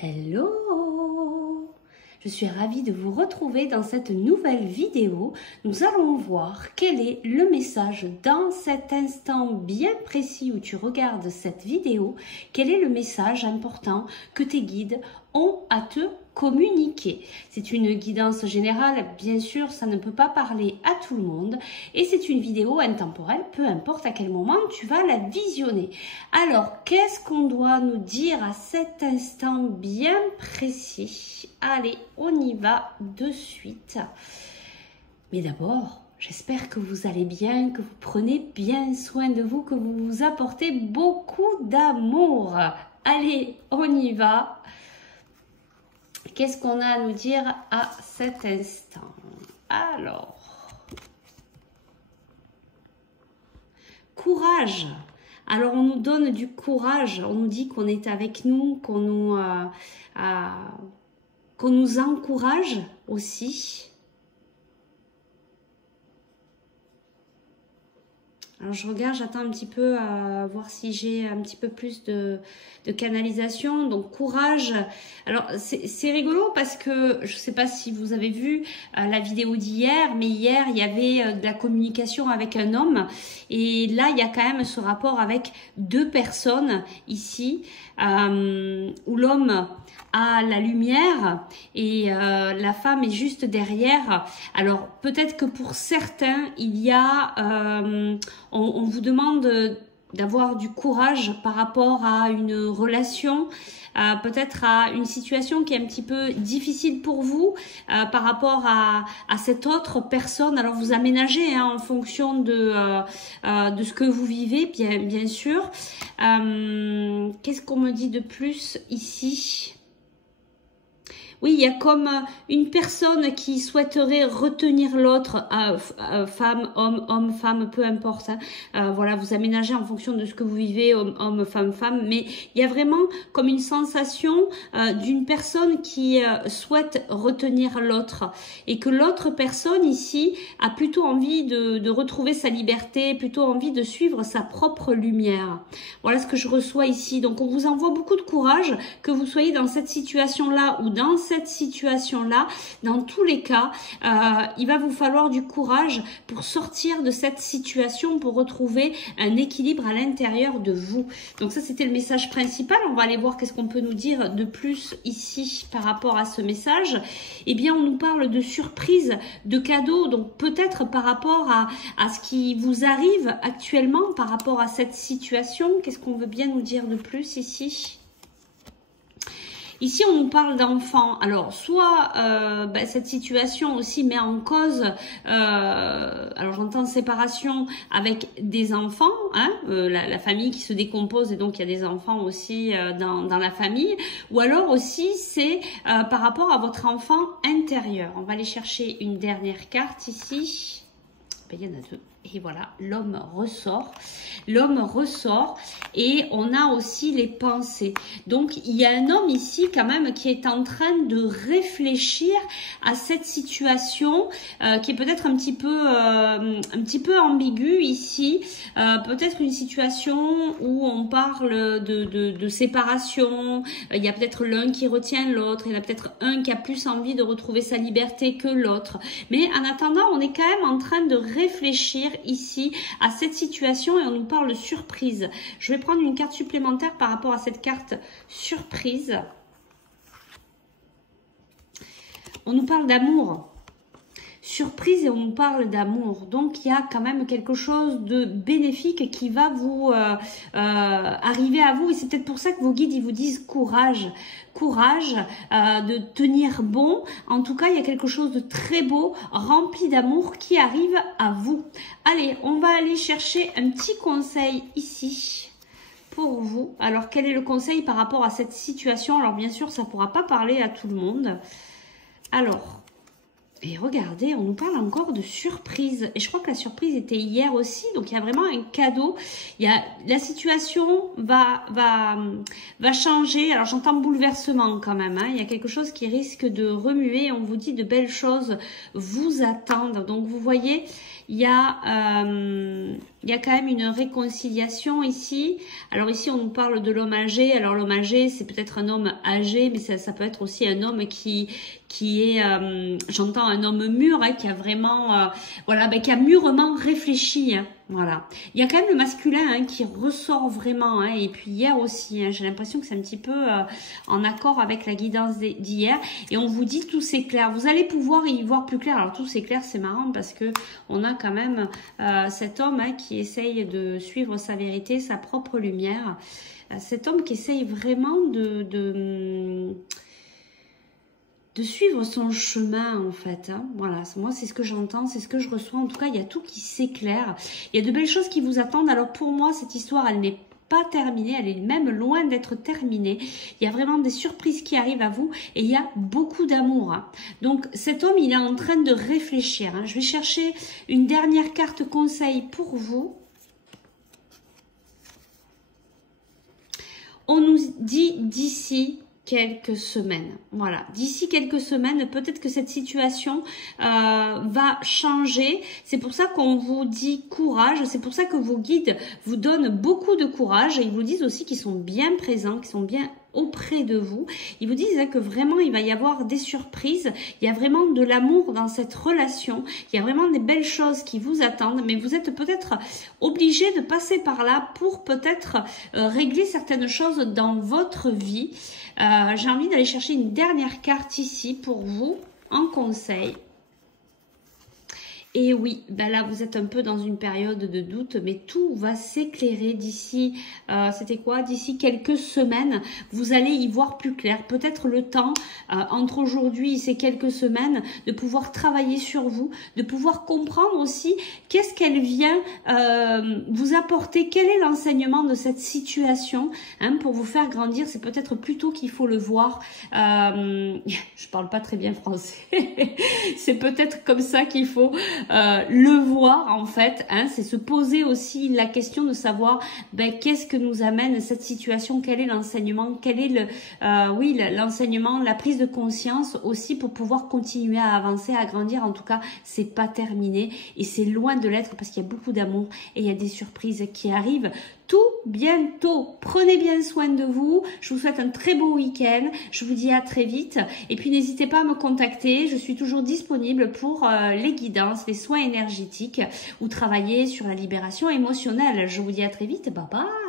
Hello! Je suis ravie de vous retrouver dans cette nouvelle vidéo. Nous allons voir quel est le message dans cet instant bien précis où tu regardes cette vidéo. Quel est le message important que tes guides ont à te communiquer. C'est une guidance générale, bien sûr, ça ne peut pas parler à tout le monde et c'est une vidéo intemporelle, peu importe à quel moment tu vas la visionner. Alors, qu'est-ce qu'on doit nous dire à cet instant bien précis? Allez, on y va de suite. Mais d'abord, j'espère que vous allez bien, que vous prenez bien soin de vous, que vous vous apportez beaucoup d'amour. Allez, on y va. Qu'est-ce qu'on a à nous dire à cet instant? Alors, courage. Alors, on nous donne du courage. On nous dit qu'on est avec nous, qu'on nous encourage aussi. Alors je regarde, j'attends un petit peu à voir si j'ai un petit peu plus de canalisation. Donc courage. Alors c'est rigolo parce que je ne sais pas si vous avez vu la vidéo d'hier, mais hier il y avait de la communication avec un homme. Et là il y a quand même ce rapport avec deux personnes ici où l'homme à la lumière et la femme est juste derrière. Alors peut-être que pour certains il y a on vous demande d'avoir du courage par rapport à une relation, peut-être à une situation qui est un petit peu difficile pour vous par rapport à cette autre personne. Alors vous aménagez en fonction de ce que vous vivez, bien sûr. Qu'est-ce qu'on me dit de plus ici ? Oui, il y a comme une personne qui souhaiterait retenir l'autre, femme, homme, femme, peu importe. Voilà, vous aménagez en fonction de ce que vous vivez, homme, femme. Mais il y a vraiment comme une sensation d'une personne qui souhaite retenir l'autre. Et que l'autre personne ici a plutôt envie de retrouver sa liberté, plutôt envie de suivre sa propre lumière. Voilà ce que je reçois ici. Donc on vous envoie beaucoup de courage, que vous soyez dans cette situation-là ou dans cette situation-là, dans tous les cas, il va vous falloir du courage pour sortir de cette situation, pour retrouver un équilibre à l'intérieur de vous. Donc ça, c'était le message principal. On va aller voir qu'est-ce qu'on peut nous dire de plus ici par rapport à ce message. Eh bien, on nous parle de surprises, de cadeaux, donc peut-être par rapport à ce qui vous arrive actuellement, par rapport à cette situation. Qu'est-ce qu'on veut bien nous dire de plus ici ? Ici, on nous parle d'enfants. Alors, soit cette situation aussi met en cause, alors j'entends séparation avec des enfants, hein, la famille qui se décompose et donc il y a des enfants aussi dans la famille. Ou alors aussi, c'est par rapport à votre enfant intérieur. On va aller chercher une dernière carte ici. Ben, il y en a deux. Et voilà, l'homme ressort. L'homme ressort et on a aussi les pensées. Donc, il y a un homme ici quand même qui est en train de réfléchir à cette situation qui est peut-être un petit peu ambiguë ici. Peut-être une situation où on parle de séparation. Il y a peut-être l'un qui retient l'autre. Il y en a peut-être un qui a plus envie de retrouver sa liberté que l'autre. Mais en attendant, on est quand même en train de réfléchir ici à cette situation et on nous parle de surprise. Je vais prendre une carte supplémentaire par rapport à cette carte surprise. On nous parle d'amour. Surprise et on nous parle d'amour. Donc, il y a quand même quelque chose de bénéfique qui va vous arriver à vous. Et c'est peut-être pour ça que vos guides, ils vous disent courage. Courage de tenir bon. En tout cas, il y a quelque chose de très beau, rempli d'amour qui arrive à vous. Allez, on va aller chercher un petit conseil ici pour vous. Alors, quel est le conseil par rapport à cette situation? Alors, bien sûr, ça ne pourra pas parler à tout le monde. Alors... Et regardez, on nous parle encore de surprise. Et je crois que la surprise était hier aussi. Donc, il y a vraiment un cadeau. La situation va changer. Alors, j'entends bouleversement quand même. Hein. Il y a quelque chose qui risque de remuer. On vous dit de belles choses vous attendent. Donc, vous voyez, il y a quand même une réconciliation ici. Alors ici, on nous parle de l'homme âgé. Alors l'homme âgé, c'est peut-être un homme âgé, mais ça peut être aussi un homme qui est, j'entends un homme mûr, hein, qui a vraiment, voilà, qui a mûrement réfléchi. Hein, voilà. Il y a quand même le masculin, hein, qui ressort vraiment. Hein, et puis hier aussi, hein, j'ai l'impression que c'est un petit peu en accord avec la guidance d'hier. Et on vous dit tout c'est clair. Vous allez pouvoir y voir plus clair. Alors tout c'est clair, c'est marrant parce que on a quand même cet homme, hein, qui essaye de suivre sa vérité, sa propre lumière. Cet homme qui essaye vraiment de suivre son chemin en fait. Hein. Voilà, moi c'est ce que j'entends, c'est ce que je reçois. En tout cas, il y a tout qui s'éclaire. Il y a de belles choses qui vous attendent. Alors pour moi, cette histoire, elle n'est pas terminée, elle est même loin d'être terminée. Il y a vraiment des surprises qui arrivent à vous et il y a beaucoup d'amour. Hein. Donc cet homme, il est en train de réfléchir. Hein. Je vais chercher une dernière carte conseil pour vous. On nous dit d'ici quelques semaines. Voilà, d'ici quelques semaines, peut-être que cette situation va changer. C'est pour ça qu'on vous dit courage. C'est pour ça que vos guides vous donnent beaucoup de courage. Et ils vous disent aussi qu'ils sont bien présents, qu'ils sont bien auprès de vous. Ils vous disent, hein, que vraiment il va y avoir des surprises. Il y a vraiment de l'amour dans cette relation. Il y a vraiment des belles choses qui vous attendent. Mais vous êtes peut-être obligé de passer par là pour peut-être régler certaines choses dans votre vie. J'ai envie d'aller chercher une dernière carte ici pour vous en conseil. Et oui, ben là vous êtes un peu dans une période de doute, mais tout va s'éclairer d'ici, c'était quoi? D'ici quelques semaines, vous allez y voir plus clair. Peut-être le temps, entre aujourd'hui et ces quelques semaines, de pouvoir travailler sur vous, de pouvoir comprendre aussi qu'est-ce qu'elle vient vous apporter, quel est l'enseignement de cette situation, hein, pour vous faire grandir. C'est peut-être plutôt qu'il faut le voir. Je parle pas très bien français. C'est peut-être comme ça qu'il faut le voir en fait, hein, c'est se poser aussi la question de savoir qu'est-ce que nous amène cette situation, quel est l'enseignement, quel est l'enseignement, la prise de conscience aussi pour pouvoir continuer à avancer, à grandir. En tout cas, c'est pas terminé et c'est loin de l'être parce qu'il y a beaucoup d'amour et il y a des surprises qui arrivent tout bientôt. Prenez bien soin de vous. Je vous souhaite un très beau week-end. Je vous dis à très vite. Et puis n'hésitez pas à me contacter. Je suis toujours disponible pour les guidances, les soins énergétiques ou travailler sur la libération émotionnelle. Je vous dis à très vite. Bye bye.